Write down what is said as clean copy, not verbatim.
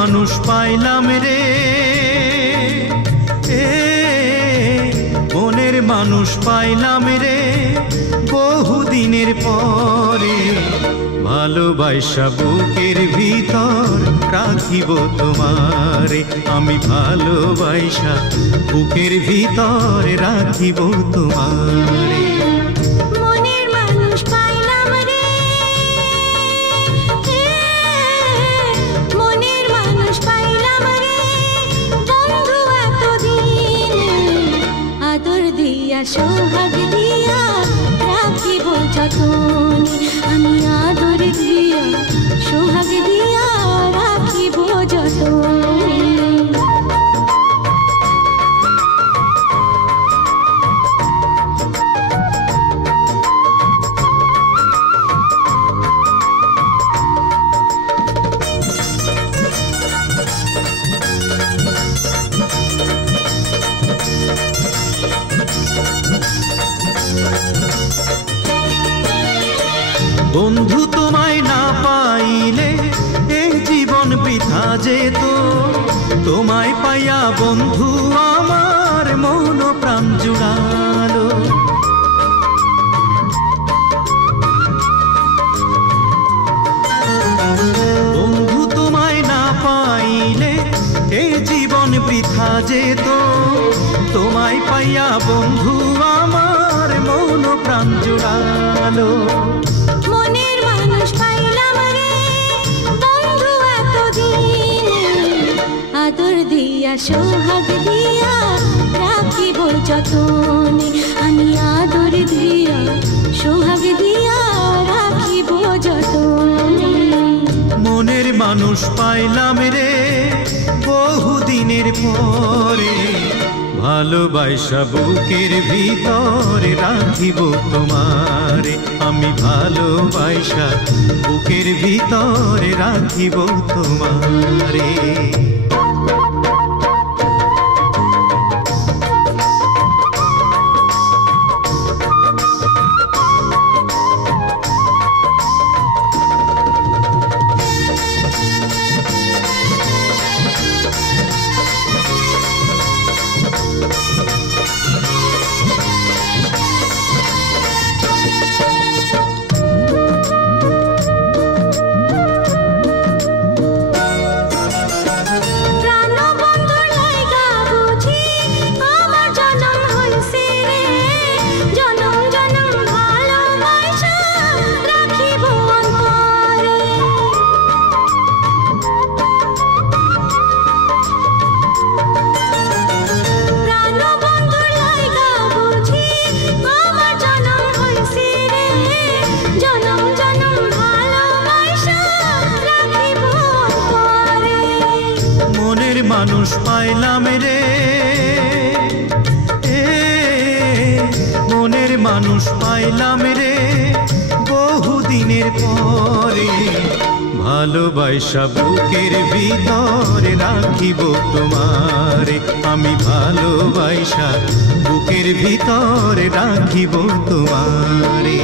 মানুষ পাইলাম রে, মনের মানুষ পাইলাম রে বহুদিনের পরে। ভালোবাসা বুকের ভিতর রাখিব তোমারে, আমি ভালোবাসা বুকের ভিতর রাখিব তোমারে। মনের মানুষ পাইলাম রে, মনের মানুষ পাইলাম রে বন্ধু এতদিন, আদর দিয়া সোহাগ দিয়া রাখিব যতনে, আমি আদর দিয়া সোহাগ দিয়া রাখিব যতনে। বন্ধু তোমায় না পাইলে এ জীবন বৃথা যেত, তোমায় পাইয়া বন্ধু আমার মন প্রাণ জুড়ালো। বন্ধু তোমায় না পাইলে এ জীবন বৃথা যেত, তোমায় পাইয়া বন্ধু আমার মন প্রাণ জুড়ালো। মনের মানুষ পাইলাম রে বন্ধু এতদিন, আদর দিয়া সোহাগ দিয়া রাখিব যতনে, আমি আদর দিয়া সোহাগ দিয়া রাখিব যতনে। মনের মানুষ পাইলাম রে বহুদিনের পরে, ভালোবাসা বুকের ভিতরে রাখিব তোমারে, আমি ভালোবাসা বুকের ভিতরে রাখিব তোমারে। মানুষ পাইলাম রে, মনের মানুষ পাইলাম রে বহুদিনের পরে, ভালোবাসা বুকের ভিতরে রাখিব তোমারে, আমি ভালোবাসা বুকের ভিতরে রাখিব তোমারে।